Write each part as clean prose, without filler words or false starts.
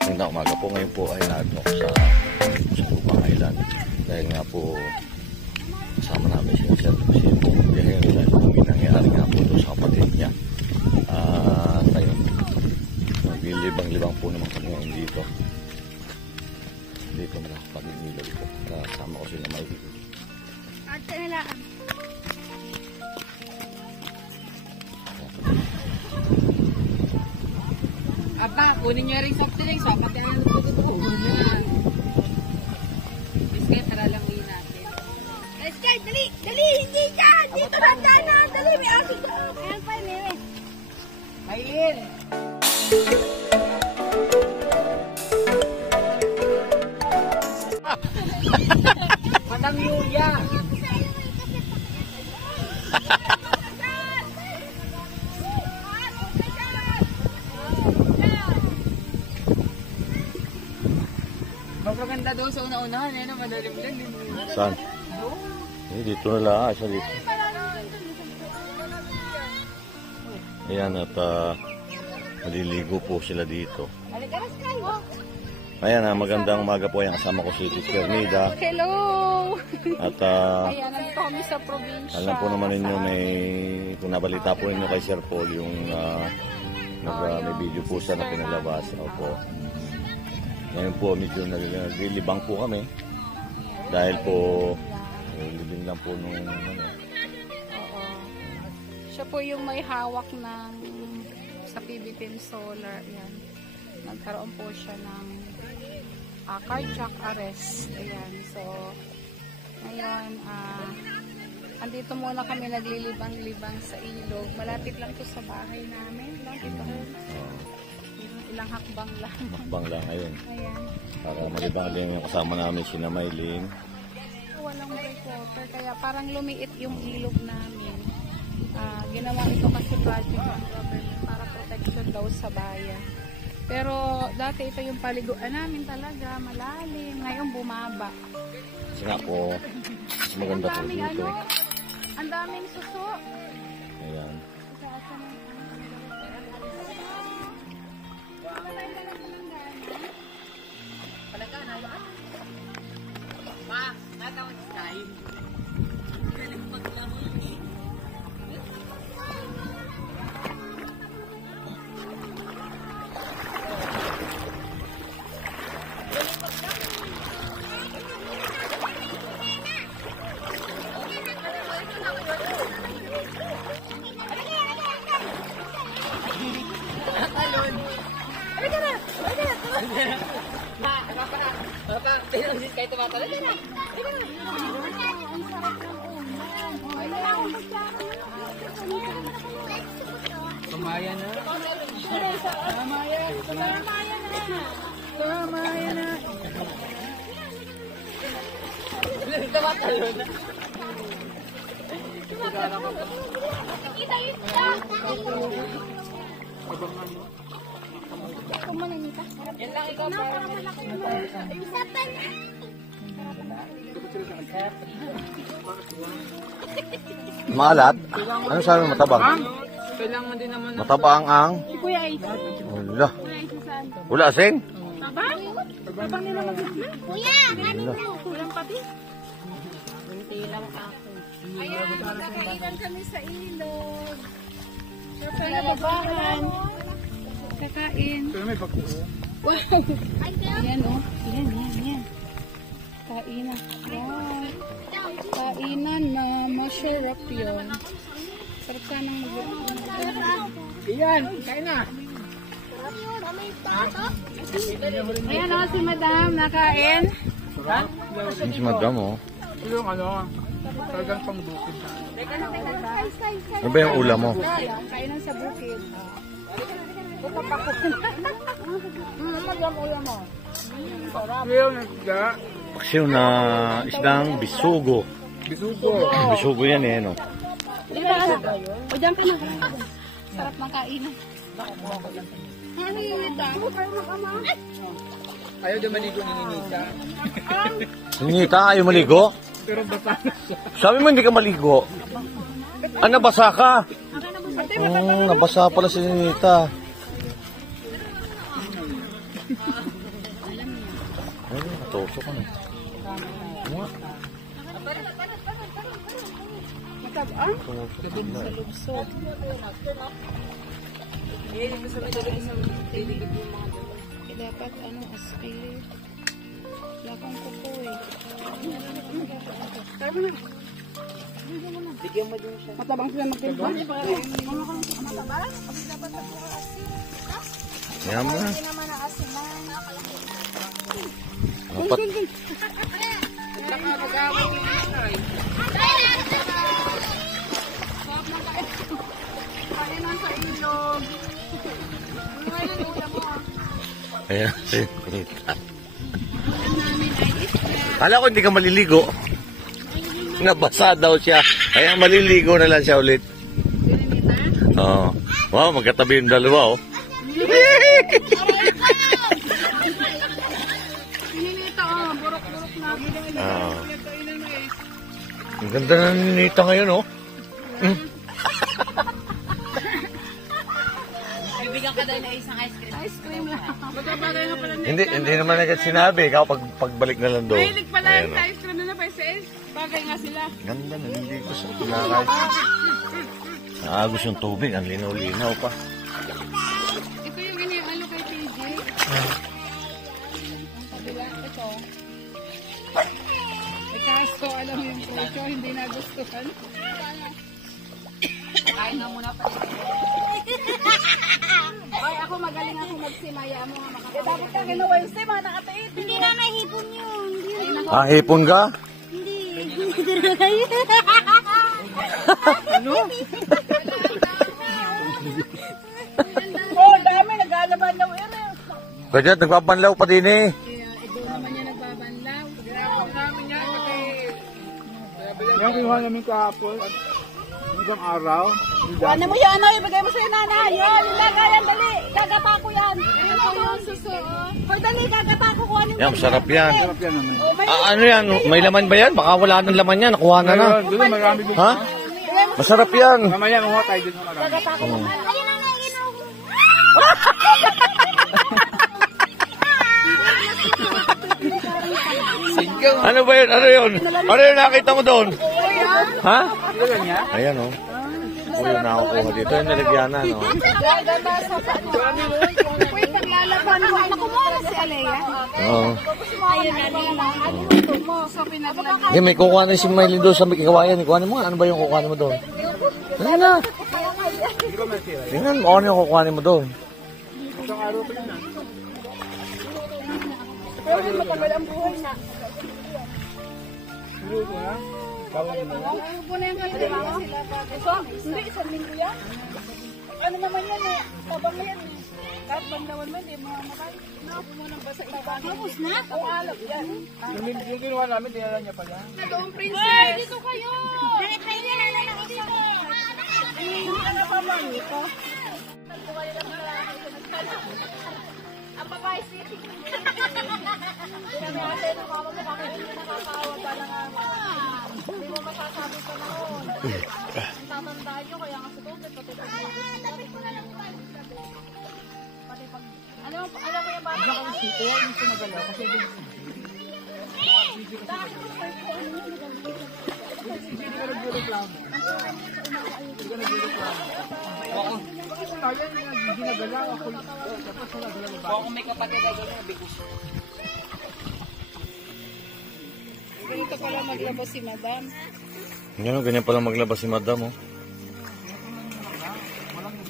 Magandang umaga po. Ngayon po ay natin ako sa Lubang Island. Dahil nga po kasama namin siya sa biyahero dahil may nangyari nga po sa kapatid niya. Ngayon, naglilibang-libang po naman kami ngayon dito. Dito na pag-inilog ko. Kasama ko sila may Ate nila. Apa, kunin niyo rin soft drinks. Pati ang tututunan na. Biskay, para lang uwi natin. Biskay, dali! Dali! Hindi dyan! Dito na dyan na! Dali! May asin doon! Ayan pa, Mimi. Ayun! Madam Yuya! Maganda doon sa una-unahan, eh, madalim lang. Saan? Dito na lang, isa dito. Ayan at maliligo po sila dito. Ayan, magandang umaga po. Ayan, kasama ko si Teacher Nida. Hello! At Ayan, nandito kami sa probinsya. alam po naman ninyo, kung nabalita po ninyo kay Sir Paul, yung may video po siya na pinalabas. Opo. Ngayon po, medyo naglilibang po kami. Dahil po, libing lang po nung Oo. Siya po yung may hawak ng sa PBPM Solar. Ayan. Nagkaroon po siya ng cardiac arrest. Ayan. So, ngayon, andito muna kami naglilibang-libang sa ilog. Malapit lang to sa bahay namin. Malapit to. Ilang hakbang lang. hakbang lang ngayon. Ayan. Para malibang din yung kasama namin si Namaylin. Walang breakwater. Kaya parang lumiit yung ilog namin. Ginawa ito kasi project ng government para protection daw sa bayan. Pero dati ito yung paliguan namin talaga. Malalim. Ngayon bumaba. Kasi nga po, mas maganda po dito. Ang daming suso. Ayan. Kayo tumatala dyan na. Tumaya na. Tumaya na. Tumatalo na. Kita yun. Yan lang ikaw para malaki mo. Isa pa na. Maalat? Ano sabi mo, matabang? Kailangan din naman ng... Matabang ang? Kuya Ace. Wala. Wala asing? Tabang? Tabang nila mag-isla? Kuya! Wala. Kulang pati? Kunti lang ako. Ayan, magkakainan kami sa ilog. Palabahan. Kakain. Pero may pagkuko. Wow! Ayan o. Ayan. Kainan. Wow. Kainan na masarap yun. Sarap ka nang Iyan, kain na. ayan o, si Madam nakain. Si Madam, oh. Yung ano, talagang pang bukid na. Ano ba yung ulam mo? Kainan sa bukid. Madam ulam mo. Yung isda, Paksiw na isdang bisugo. bisugo. Bisugo yan eh, no? O dyan pinag- sarap ng kainan. Ano yung ito? Ayaw din maligo ni Ninita. Nita, ayaw maligo? Pero basa na siya. Sabi mo hindi ka maligo. Ah, nabasa ka? Nabasa pala si Ninita. Ay, natuto ka na. Matabang? Dapat ano, aspili. Lakang kuko eh. Bigyan mo din siya. Matabang sila magtimbang. Yan mo na. Hindi naman ang asinan. Dapat. Nakakagawin mo ay. Kain lang sa ilog. Ngayon ang ulam mo. Ayan, si Ninita. Kala ko hindi ka maliligo. Nabasa daw siya. Kaya maliligo na lang siya ulit. Oo. Wow, magkatabi yung dalawa, oh. Ninita, oh. Burok-burok na. Oo. Ang ganda na ni Ninita ngayon, oh. Bibigyan ka daw na isang ice cream. Ice cream lang. Magkabagay nga pala. Hindi naman agad sinabi. Ikaw pagbalik na lang doon. Mahilig pala Ayan, yung oh. ice cream na napaisis. Bagay nga sila. Ganda na, hindi ko sa pinakay. Naagos yung tubig, ang linaw-linaw pa. Ito yung inialo kay TJ. Ang kabila, ito. Eh kaso, alam mo yung presyo, hindi nagustuhan. Kain na muna pa rin. Ay, ako magaling ako magsimaya mo nga makakabili. Bakit ka ginawa yung sima, nakatiit? Hindi na may hipon yun. Ah, hipon ka? Hindi. Hindi kayo. Oh, dami, nag-aalaban daw yun eh. Kaya nagpapanlaw pa din eh. Kaya ito naman niya nagbabanlaw. Ginawa namin yan kasi... Yung kinuha namin kahapon at isang araw. Ano mo yan, ano? Ibigay mo sa'yo nanay. Yan, ilagay yan, dali. Gagata ko yan. Ano ko yung suso? Hoy, dali, gagata ko kung ano Yan, masarap yan. Sarap yan naman. Oh, may Ano yan? May laman ba yan? Baka wala ng laman yan. Nakuha na na. Doon marami din. Ha? Masarap yan. Mamaya mamuha tayo din ng marami. gagata ko. Ayun ang naiinom. Ano ba yun? Ano yun? Ano yun nakita mo doon? Ha? Ano niya? Ayan, oh. O yun nakakuha dito. Yung nilagyanan, oh. Gagata sa ano? Wait, naglalaban mo. Anak ko muna si Alea. Oo. Ayun na nila. Ano ito mo? So, pinaglaban. Hindi, may kukuha na si Maylin doon sa may kawayan. Kuha mo. Ano ba yung kukuha mo doon? Ano na? Tingnan mo. Ano yung kukuha mo doon? Isang araw pa yun ah. Pero hindi matagal ang buhay na. Siguro ko ha? Bawal mo na. Ano po na yung kaliwa ko? Ito? Hindi, isang linggo yan. Ano naman yan eh? Tabang na yan eh. Kahit bandawan mo, hindi mamamatay. Napo mo ng basa ibaba. Tapos na? Ang alap yan. Yung kinuha namin, dinala niya pala. Doon, princess. Dito kayo. Kahit kayo na lang ang isa. Ano pa man ito? Ang babae city. Sinabi natin ng mama mo, bakit hindi nakakawa talaga nga. Hindi mo masasabi pa noon. Ang tatandaan nyo, kaya nga sa tubig, pati pag pati pag... Alam mo yung bata? Diyan kami sito, yung sinagalaw. Kasi hindi ka nagreklamo. Hindi ka nagreklamo. Oo. Kasi na yan, hindi nagalaw. Ako tapos wala galaw ba? Kung may kapatid na gano'n, bigos. Ganito pala maglabas si madam. Ganyan pala maglabas si madam, oh.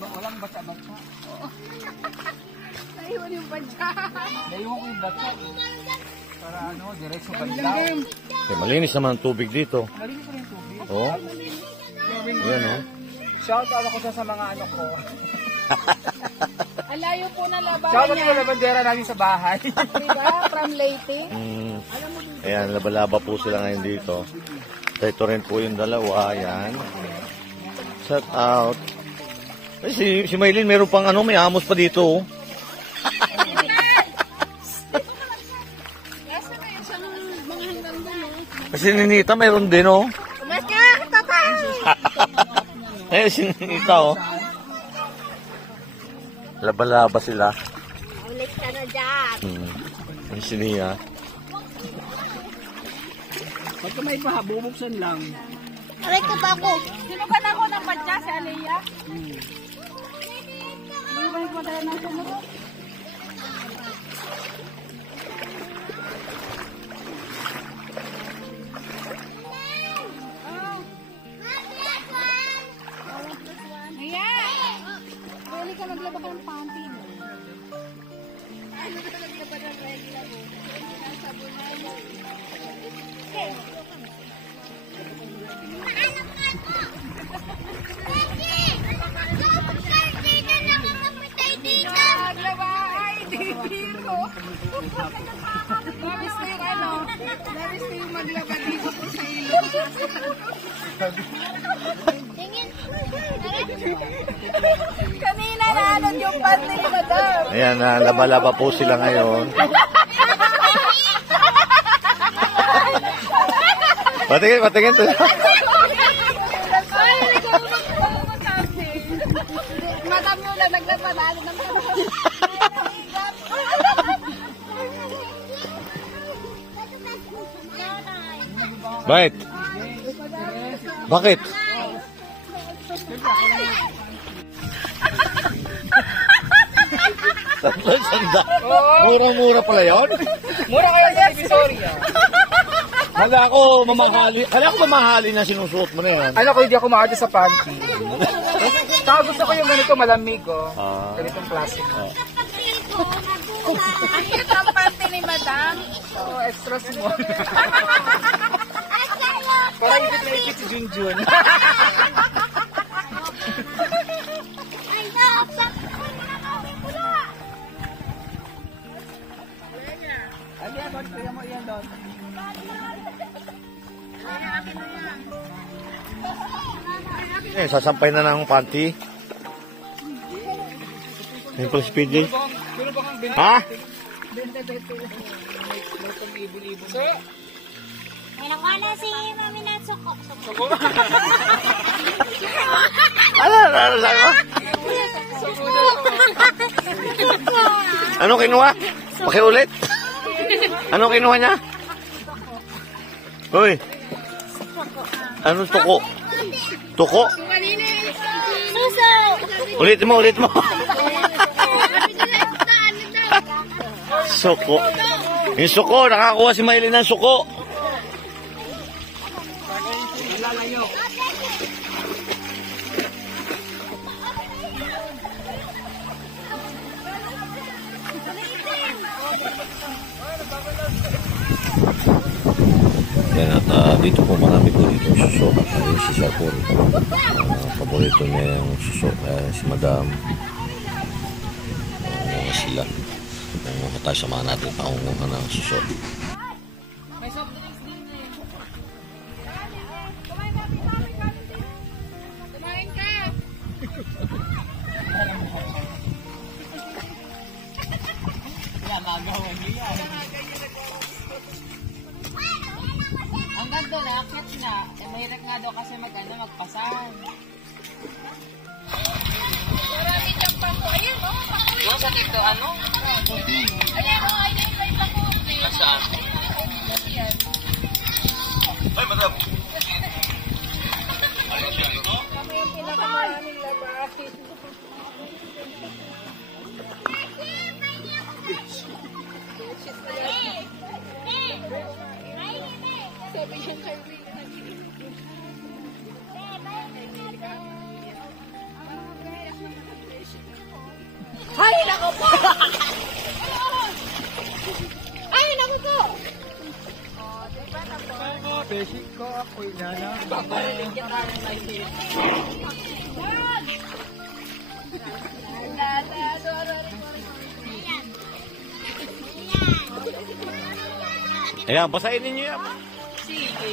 Walang basa-basa. Naiwan yung badya. Naiwan ko yung basa. Para ano, diretso bandaw. Okay, malinis naman ang tubig dito. Narinig ko rin yung tubig. Oh. Ayan, oh. Shout out ako sa mga ano ko. Alayo po na labanan Shout out niya. ko na bandera namin sa bahay. Diba? From Leyte. Ayan, labalaba po sila ngayon dito. So, ito rin po yung dalawa. Ayan. Shout out. Ay, si Maylin, meron pang ano, may amos pa dito, oh. Nasa na isang mga hanggang doon. Si Ninita mayroon din, oh. Mas ka, papa! Eh, si Ninita, oh. Laba-laba sila. Ulit ka na dyan. Yung si Nia. Pagka may paha, bubuksan lang. Aray ko ba ako? Sino ba na ako ng badya? Si Alea? Hindi ba yung madala ng sumuro? Ayan! Pwede ka naglaba ka ng panty mo. Naglaba! Ay, baby ko! Namiss ko yung ano. Namiss ko yung maglaba dito po sa ilong. Kanina naanod yung panty ni madam. Ayan, laba-laba po sila ngayon. Patingin, patingin. Madam yun lang naglapanalo ng Bakit? Bakit? Sanda. Murang-mura pala yun? Mura kaya sa Divisoria. Kala ko mamahali na sinusuot mo na yan. Ano ko, hindi ako maadya sa panty. Saka gusto ko yung ganito malamig, oh. Ganitong plastic. Ang cute ng panty ni madam. Oh, extra small. Para ipit na ipit si Junjun. Ano yan, Don? Kaya mo yan, Don. Eh, sasampay na ng panty. Simple speed eh. Sino ba kang binili? Ha? Sir? May nakuha na si Mami na suko. Ano sabi mo? Ano kinuha? Pakiulit. Ano kinuha niya? Hoy. Ano tuko? Tuko? Suso! Ulit mo. Suko. Yung suko, nakakuha si Maylin ng suko. Yan at dito po marami po dito yung suso. Ayun si Sir Paul. Paborito niya yung suso. Si Madam. Sila. Pangunguha tayo, samahan natin pangunguha ng suso. Kumain ka! Hanggang doon, naakyat na. Eh, mahirap nga daw kasi magpasan. Marami diyang pako. Ayun, oh. Pako yun. Yung sa dito, ano? Ayan, oh. Ayun, may pako. Nasaan? Ay, Madam. Kami yung pinakamaraming labahin. Sabi niya kay Ay, nako po! Ay, nako po! Basic ko, ako'y nana. Ayan, basahin ninyo yan. Sige.